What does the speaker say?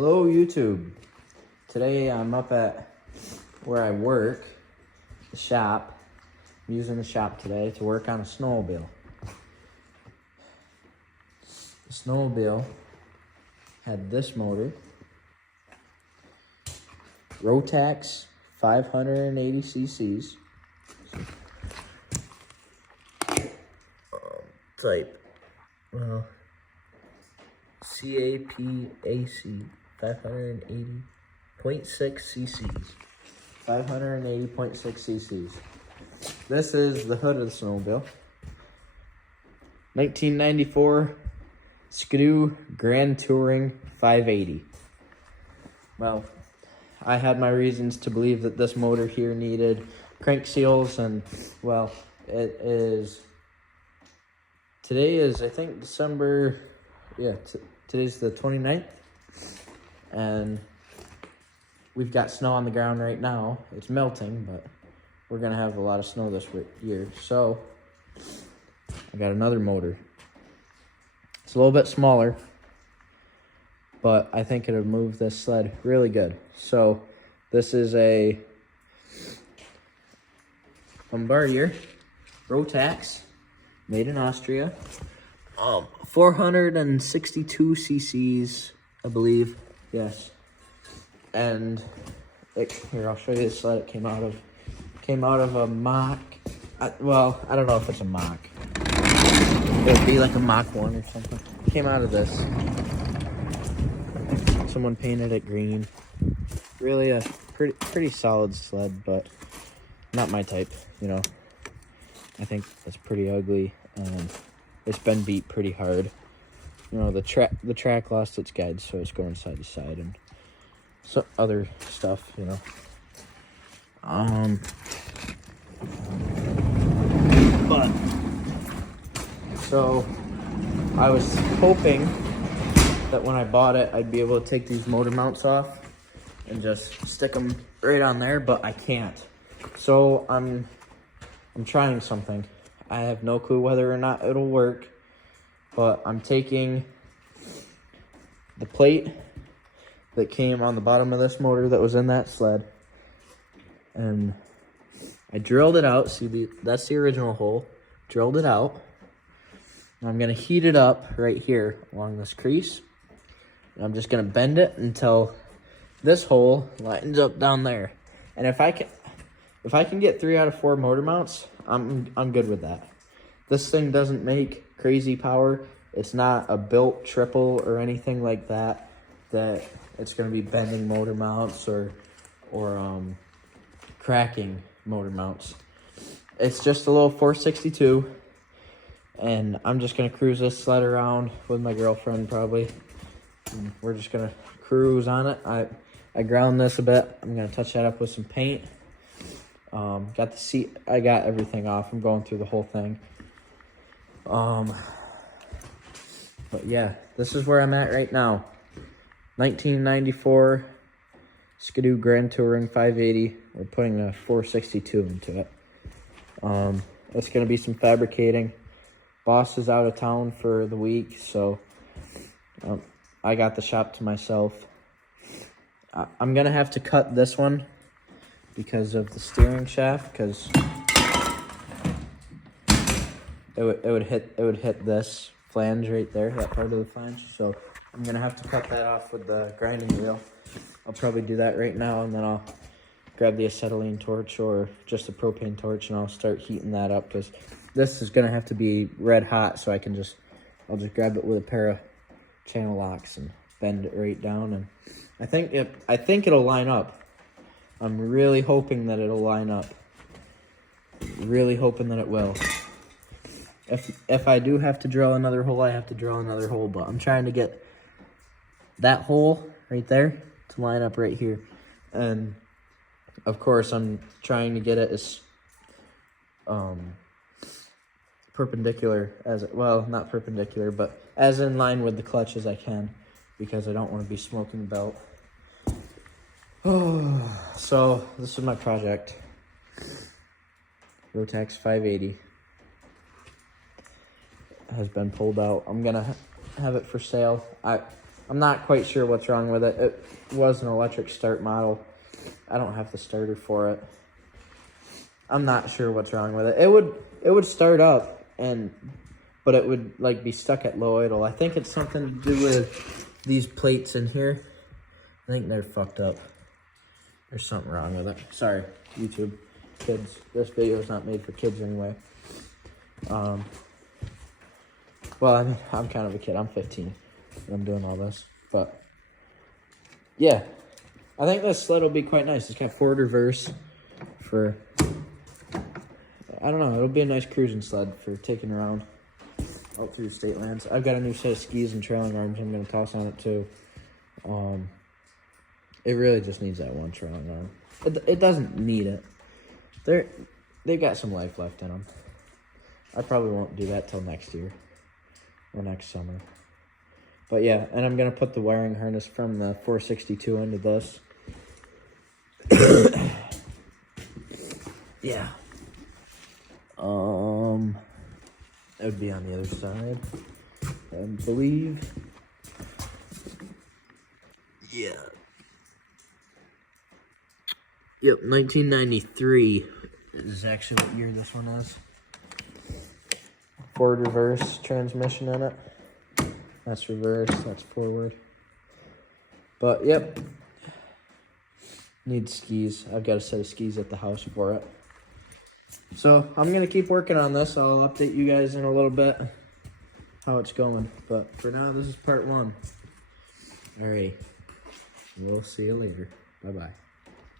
Hello YouTube. Today I'm up at where I work, the shop. I'm using the shop today to work on a snowmobile. The snowmobile had this motor, Rotax 580 cc's. Type, well, CAPAC 580.6 cc's. 580.6 cc's. This is the hood of the snowmobile. 1994 Skidoo Grand Touring 580. Well, I had my reasons to believe that this motor here needed crank seals, and well, it is. Today is, I think, December, today's the 29th, and we've got snow on the ground right now. It's melting, but we're gonna have a lot of snow this year. So I got another motor. It's a little bit smaller, but I think it'll move this sled really good. So this is a Bombardier Rotax, made in Austria. 462 cc's, I believe. Yes. And here, I'll show you the sled it came out of. Came out of a Mach. Well, I don't know if it's a Mach. It would be like a Mach 1 or something. It came out of this. Someone painted it green. Really a pretty solid sled, but not my type, you know. I think it's pretty ugly, and it's been beat pretty hard. You know, the track lost its guides, so it's going side to side, and so other stuff, you know. But so I was hoping that when I bought it, I'd be able to take these motor mounts off and just stick them right on there, but I can't. So I'm trying something. I have no clue whether or not it'll work, but I'm taking the plate that came on the bottom of this motor that was in that sled, and I drilled it out. See, that's the original hole. Drilled it out. And I'm gonna heat it up right here along this crease. And I'm just gonna bend it until this hole lines up down there. And if I can get 3 out of 4 motor mounts, I'm good with that. This thing doesn't make crazy power. It's not a built triple or anything like that it's gonna be bending motor mounts or cracking motor mounts. It's just a little 462, and I'm just gonna cruise this sled around with my girlfriend probably. And we're just gonna cruise on it. I ground this a bit. I'm gonna touch that up with some paint. Got the seat. I got everything off. I'm going through the whole thing. But yeah, this is where I'm at right now. 1994 Skidoo Grand Touring 580. We're putting a 462 into it. It's gonna be some fabricating. Boss is out of town for the week, so I got the shop to myself. I'm gonna have to cut this one because of the steering shaft, because it would hit this flange right there, that part of the flange. So I'm gonna have to cut that off with the grinding wheel. I'll probably do that right now, and then I'll grab the acetylene torch or just a propane torch, and I'll start heating that up, because this is gonna have to be red hot, so I'll just grab it with a pair of channel locks and bend it right down, and I think it'll line up. I'm really hoping that it'll line up. Really hoping that it will. If I do have to drill another hole, I have to drill another hole, but I'm trying to get that hole right there to line up right here. And of course, I'm trying to get it as perpendicular as, well, not perpendicular, but as in line with the clutch as I can, because I don't want to be smoking the belt. Oh, so this is my project. Rotax 580 has been pulled out. I'm gonna have it for sale. I'm not quite sure what's wrong with it. It was an electric start model. I don't have the starter for it. I'm not sure what's wrong with it. It would start up, but it would like be stuck at low idle. I think it's something to do with these plates in here. I think they're fucked up. There's something wrong with it. Sorry, YouTube, kids. This video is not made for kids anyway. Well, I mean, I'm kind of a kid. I'm 15 and I'm doing all this, but yeah, I think this sled will be quite nice. It's got forward reverse for, I don't know, it'll be a nice cruising sled for taking around out through the state lands. I've got a new set of skis and trailing arms I'm going to toss on it too. It really just needs that one trailing arm. It doesn't need it. They've got some life left in them. I probably won't do that till next year or next summer. But yeah, and I'm going to put the wiring harness from the 462 into this. Yeah. It would be on the other side, I believe. Yeah. Yep, 1993 is actually what year this one is. Forward reverse transmission in it. That's reverse, that's forward. But yep. Needs skis. I've got a set of skis at the house for it. So I'm going to keep working on this. I'll update you guys in a little bit how it's going. But for now, this is part 1. All right. We'll see you later. Bye-bye.